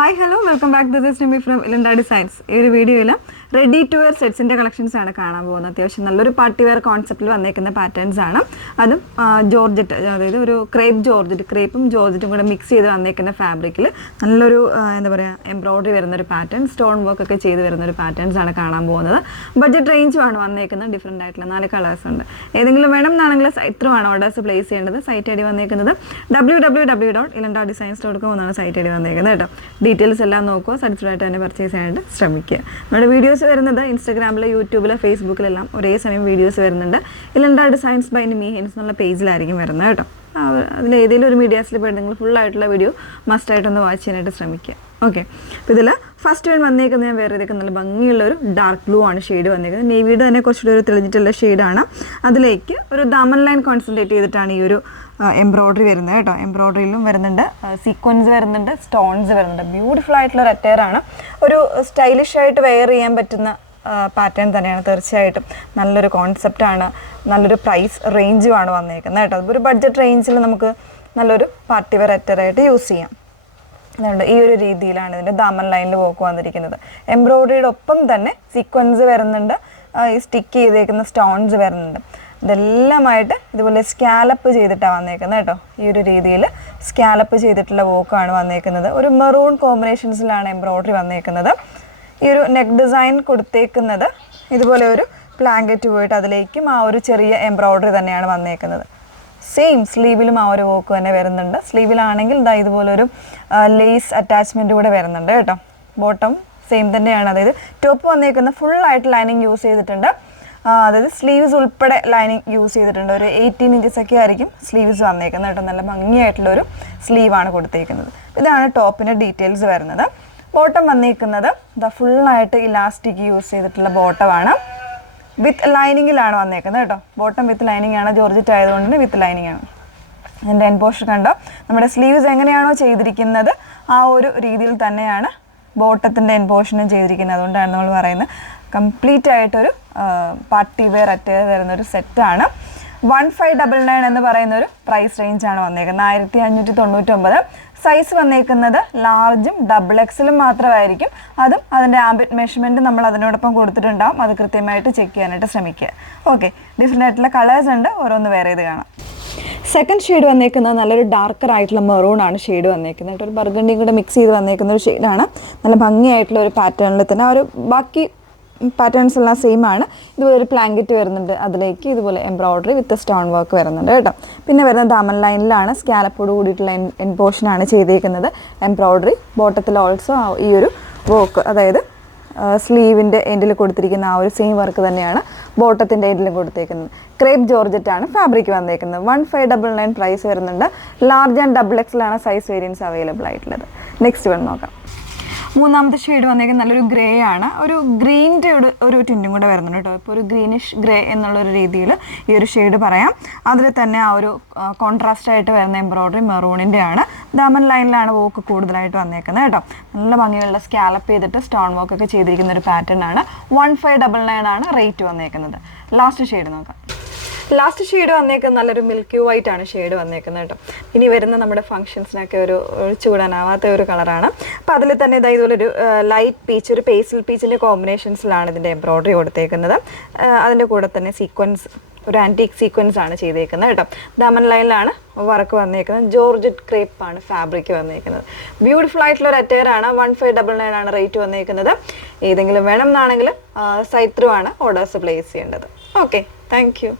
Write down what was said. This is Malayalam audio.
Hi hello welcome back. This is Nimi from Ilanda designs. ഈ ഒരു വീഡിയോയിൽ റെഡി ടു വെയർ സെറ്റ്സിൻ്റെ കളക്ഷൻസ് ആണ് കാണാൻ പോകുന്നത്. അത്യാവശ്യം നല്ലൊരു പാർട്ടി വെയർ കോൺസെപ്റ്റിൽ വന്നേക്കുന്ന പാറ്റേൺസ് ആണ്. അതും ജോർജറ്റ്, അതായത് ഒരു ക്രേപ്പ് ജോർജറ്റ്, ക്രേപ്പും ജോർജറ്റും കൂടെ മിക്സ് ചെയ്ത് വന്നേക്കുന്ന ഫാബ്രിക്കിൽ നല്ലൊരു എന്താ പറയുക എംബ്രോയ്ഡറി വരുന്നൊരു പാറ്റേൺ, സ്റ്റോൺ വർക്ക് ഒക്കെ ചെയ്ത് വരുന്നൊരു പാറ്റേൺസ് ആണ് കാണാൻ പോകുന്നത്. ബഡ്ജറ്റ് റേഞ്ചുമാണ് വന്നേക്കുന്നത്. ഡിഫറെൻ്റ് ആയിട്ടുള്ള 4 കളേഴ്സ് ഉണ്ട്. ഏതെങ്കിലും വേണം എന്നാണെങ്കിൽ സൈറ്റ് ആണ് ഓർഡേഴ്സ് പ്ലേസ് ചെയ്യേണ്ടത്. സൈറ്റ് ഐ ഡി വന്നേക്കുന്നത് www.ilandadesigns.com എന്നാണ് സൈറ്റ് ഐ ഡി വന്നേക്കുന്നത് കേട്ടോ. ഡീറ്റെയിൽസ് എല്ലാം നോക്കുക, സാറ്റിസ്ഫൈഡ് ആയിട്ട് തന്നെ പർച്ചേസ് ചെയ്യാനായിട്ട് ശ്രമിക്കുക. നമ്മുടെ വീഡിയോസ് വരുന്നത് ഇൻസ്റ്റാഗ്രാമിൽ, യൂട്യൂബിൽ, ഫേസ്ബുക്കിലെല്ലാം ഒരേ സമയം വീഡിയോസ് വരുന്നുണ്ട്. Elanda designs by Nimi hence എന്നുള്ള പേജിലായിരിക്കും വരുന്നത് കേട്ടോ. അതിൽ ഏതെങ്കിലും ഒരു മീഡിയാസിൽ പോയിട്ട് നിങ്ങൾ ഫുള്ളായിട്ടുള്ള വീഡിയോ മസ്റ്റായിട്ടൊന്ന് വാച്ച് ചെയ്യാനായിട്ട് ശ്രമിക്കുക. ഓക്കെ, അപ്പോൾ ഇതിൽ ഫസ്റ്റ് വൺ വന്നേക്കുന്നത് ഞാൻ വേറെ ഇതൊക്കെ നല്ല ഭംഗിയുള്ളൊരു ഡാർക്ക് ബ്ലൂ ആണ് ഷെയ്ഡ് വന്നേക്കുന്നത്. നേവിയുടെ തന്നെ കുറച്ചുകൂടി ഒരു തെളിഞ്ഞിട്ടുള്ള ഷെയ്ഡാണ്. അതിലേക്ക് ഒരു ദാമൻ ലൈൻ കോൺസെൻട്രേറ്റ് ചെയ്തിട്ടാണ് ഈ ഒരു എംബ്രോയ്ഡറി വരുന്നത് കേട്ടോ. എംബ്രോയ്ഡറിയിലും വരുന്നുണ്ട്, സീക്വൻസ് വരുന്നുണ്ട്, സ്റ്റോൺസ് വരുന്നുണ്ട്. ബ്യൂട്ടിഫുൾ ആയിട്ടുള്ള ഒരു അറ്റയറാണ്. ഒരു സ്റ്റൈലിഷ് ആയിട്ട് വെയർ ചെയ്യാൻ പറ്റുന്ന പാറ്റേൺ തന്നെയാണ്. തീർച്ചയായിട്ടും നല്ലൊരു കോൺസെപ്റ്റാണ്, നല്ലൊരു പ്രൈസ് റേഞ്ചുമാണ് വന്നേക്കുന്നത് കേട്ടോ. ഒരു ബഡ്ജറ്റ് റേഞ്ചിൽ നമുക്ക് നല്ലൊരു പാർട്ടി വെയർ അറ്റയറായിട്ട് യൂസ് ചെയ്യാം. അതുകൊണ്ട് ഈ ഒരു രീതിയിലാണ് ഇതിൻ്റെ ദാമൻ ലൈനിൽ വർക്ക് വന്നിരിക്കുന്നത്. എംബ്രോയ്ഡറിയുടെ ഒപ്പം തന്നെ സീക്വൻസ് വരുന്നുണ്ട്, ഈ സ്റ്റിക്ക് ചെയ്തേക്കുന്ന സ്റ്റോൺസ് വരുന്നുണ്ട്. ഇതെല്ലാമായിട്ട് ഇതുപോലെ സ്കാലപ്പ് ചെയ്തിട്ടാണ് വന്നേക്കുന്നത് കേട്ടോ. ഈ ഒരു രീതിയിൽ സ്കാലപ്പ് ചെയ്തിട്ടുള്ള വർക്കാണ് വന്നേക്കുന്നത്. ഒരു മെറൂൺ കോമ്പിനേഷൻസിലാണ് എംബ്രോയ്ഡറി വന്നേക്കുന്നത്. ഈ ഒരു നെക്ക് ഡിസൈൻ കൊടുത്തേക്കുന്നത് ഇതുപോലെ ഒരു ബ്ലാങ്കറ്റ് പോയിട്ട് അതിലേക്കും ആ ഒരു ചെറിയ എംബ്രോയ്ഡറി തന്നെയാണ് വന്നേക്കുന്നത്. സെയിം സ്ലീവിലും ആ ഒരു വർക്ക് തന്നെ വരുന്നുണ്ട്. സ്ലീവിലാണെങ്കിൽ ഇതാ ഇതുപോലൊരു ലേസ് അറ്റാച്ച്മെൻറ്റ് കൂടെ വരുന്നുണ്ട് കേട്ടോ. ബോട്ടം സെയിം തന്നെയാണ്. അതായത് ടോപ്പ് വന്നേക്കുന്ന ഫുള്ളായിട്ട് ലൈനിങ് യൂസ് ചെയ്തിട്ടുണ്ട്. അതായത് സ്ലീവ്സ് ഉൾപ്പെടെ ലൈനിങ് യൂസ് ചെയ്തിട്ടുണ്ട്. ഒരു 18 ഇഞ്ചസ് ഒക്കെ ആയിരിക്കും സ്ലീവ്സ് വന്നേക്കുന്നത് കേട്ടോ. നല്ല ഭംഗിയായിട്ടുള്ളൊരു സ്ലീവാണ് കൊടുത്തേക്കുന്നത്. ഇതാണ് ടോപ്പിൻ്റെ ഡീറ്റെയിൽസ് വരുന്നത്. ബോട്ടം വന്നേക്കുന്നത് ഇതാ ഫുള്ളായിട്ട് ഇലാസ്റ്റിക് യൂസ് ചെയ്തിട്ടുള്ള ബോട്ടമാണ്. വിത്ത് ലൈനിങ്ങിലാണ് വന്നേക്കുന്നത് കേട്ടോ. ബോട്ടം വിത്ത് ലൈനിങ് ആണ്. ജോർജറ്റ് ആയതുകൊണ്ട് തന്നെ വിത്ത് ലൈനിങ് ആണ്. അതിൻ്റെ എൻ പോർഷൻ കണ്ടോ. നമ്മുടെ സ്ലീവ്സ് എങ്ങനെയാണോ ചെയ്തിരിക്കുന്നത് ആ ഒരു രീതിയിൽ തന്നെയാണ് ബോട്ടത്തിൻ്റെ എൻ പോർഷനും ചെയ്തിരിക്കുന്നത്. അതുകൊണ്ടാണ് നമ്മൾ പറയുന്നത് കംപ്ലീറ്റ് ആയിട്ടൊരു പാർട്ടി വെയർ അറ്റയർ വരുന്നൊരു സെറ്റാണ്. 1599 എന്ന് പറയുന്നൊരു പ്രൈസ് റേഞ്ചാണ് വന്നേക്കുന്നത്. 1599. സൈസ് വന്നേക്കുന്നത് ലാർജും XXL മാത്രമായിരിക്കും. അതും അതിൻ്റെ ആംബിറ്റ് മെഷർമെൻറ്റ് നമ്മൾ അതിനോടൊപ്പം കൊടുത്തിട്ടുണ്ടാകും. അത് കൃത്യമായിട്ട് ചെക്ക് ചെയ്യാനായിട്ട് ശ്രമിക്കുക. ഓക്കെ, ഡിഫറെൻ്റ് ആയിട്ടുള്ള കളേഴ്സ് ഉണ്ട്. ഓരോന്ന് വേറെ ഇത് കാണാം. സെക്കൻഡ് ഷെയ്ഡ് വന്നേക്കുന്നത് നല്ലൊരു ഡാർക്കർ ആയിട്ടുള്ള മെറൂൺ ആണ് ഷെയ്ഡ് വന്നേക്കുന്നത്. ഒരു ബർഗണ്ടിയും കൂടെ മിക്സ് ചെയ്ത് വന്നേക്കുന്ന ഒരു ഷെയ്ഡാണ്. നല്ല ഭംഗിയായിട്ടുള്ള ഒരു പാറ്റേണിൽ തന്നെ ആ ഒരു ബാക്കി പാറ്റേൺസ് എല്ലാം സെയിം ആണ്. ഇതുപോലെ ഒരു പ്ലാങ്കറ്റ് വരുന്നുണ്ട്, അതിലേക്ക് ഇതുപോലെ എംബ്രോയ്ഡറി വിത്ത് സ്റ്റോൺ വർക്ക് വരുന്നുണ്ട് കേട്ടോ. പിന്നെ വരുന്നത് ദാമൻ ലൈനിലാണ് സ്കാലപ്പോട് കൂടിയിട്ടുള്ള എൻ പോർഷനാണ് ചെയ്തേക്കുന്നത്. എംബ്രോയ്ഡറി ബോട്ടത്തിൽ ഓൾസോ ഈ ഒരു വർക്ക്, അതായത് സ്ലീവിൻ്റെ എൻഡിൽ കൊടുത്തിരിക്കുന്ന ആ ഒരു സെയിം വർക്ക് തന്നെയാണ് ബോട്ടത്തിൻ്റെ എൻഡിലും കൊടുത്തേക്കുന്നത്. ക്രേപ്പ് ജോർജറ്റാണ് ഫാബ്രിക് വന്നേക്കുന്നത്. 1599 പ്രൈസ് വരുന്നുണ്ട്. ലാർജ് ആൻഡ് XXL ആണ് സൈസ് വേരിയൻസ് അവൈലബിൾ ആയിട്ടുള്ളത്. നെക്സ്റ്റ് വന്ന് നോക്കാം. മൂന്നാമത്തെ ഷെയ്ഡ് വന്നേക്കുന്നത് നല്ലൊരു ഗ്രേ ആണ്. ഒരു ഗ്രീനിൻ്റെ ഒരു ടിൻറ്റും കൂടെ വരുന്നുണ്ട് കേട്ടോ. ഇപ്പോൾ ഒരു ഗ്രീനിഷ് ഗ്രേ എന്നുള്ളൊരു രീതിയിൽ ഈ ഒരു ഷെയ്ഡ് പറയാം. അതിൽ തന്നെ ആ ഒരു കോൺട്രാസ്റ്റ് ആയിട്ട് വരുന്ന എംബ്രോയ്ഡറി മെറൂണിൻ്റെ ആണ്. ദാമൻ ലൈനിലാണ് വർക്ക് കൂടുതലായിട്ട് വന്നേക്കുന്നത് കേട്ടോ. നല്ല ഭംഗിയുള്ള സ്കാലപ്പ് ചെയ്തിട്ട് സ്റ്റോൺ വർക്ക് ഒക്കെ ചെയ്തിരിക്കുന്ന ഒരു പാറ്റേൺ ആണ്. 1599 ആണ് റേറ്റ് വന്നേക്കുന്നത്. ലാസ്റ്റ് ഷെയ്ഡ് നോക്കാം. ലാസ്റ്റ് ഷെയ്ഡ് വന്നേക്കുന്നത് നല്ലൊരു മിൽക്കി വൈറ്റ് ആണ് ഷെയ്ഡ് വന്നേക്കുന്നത് കേട്ടോ. ഇനി വരുന്ന നമ്മുടെ ഫംഗ്ഷൻസിനൊക്കെ ഒരു ഒഴിച്ചുകൂടാനാവാത്ത ഒരു കളറാണ്. അപ്പോൾ അതിൽ തന്നെ ഇതാ ഇതുപോലെ ഒരു ലൈറ്റ് പീച്ച്, ഒരു പേസ്റ്റൽ പീച്ചിൻ്റെ കോമ്പിനേഷൻസിലാണ് ഇതിൻ്റെ എംബ്രോയ്ഡറി കൊടുത്തേക്കുന്നത്. അതിൻ്റെ കൂടെ തന്നെ സീക്വൻസ്, ഒരു ആൻറ്റീക്ക് സീക്വൻസ് ആണ് ചെയ്തേക്കുന്നത് കേട്ടോ. ദാമൻ ലൈനിലാണ് വർക്ക് വന്നേക്കുന്നത്. ജോർജറ്റ് ക്രേപ്പ് ആണ് ഫാബ്രിക് വന്നേക്കുന്നത്. ബ്യൂട്ടിഫുൾ ആയിട്ടുള്ള ഒരു അറ്റയർ ആണ്. 1599 ആണ് റേറ്റ് വന്നേക്കുന്നത്. ഏതെങ്കിലും വേണം എന്നാണെങ്കിൽ സൈറ്റ് ത്രൂ ആണ് ഓർഡേഴ്സ് പ്ലേസ് ചെയ്യേണ്ടത്. Okay, thank you.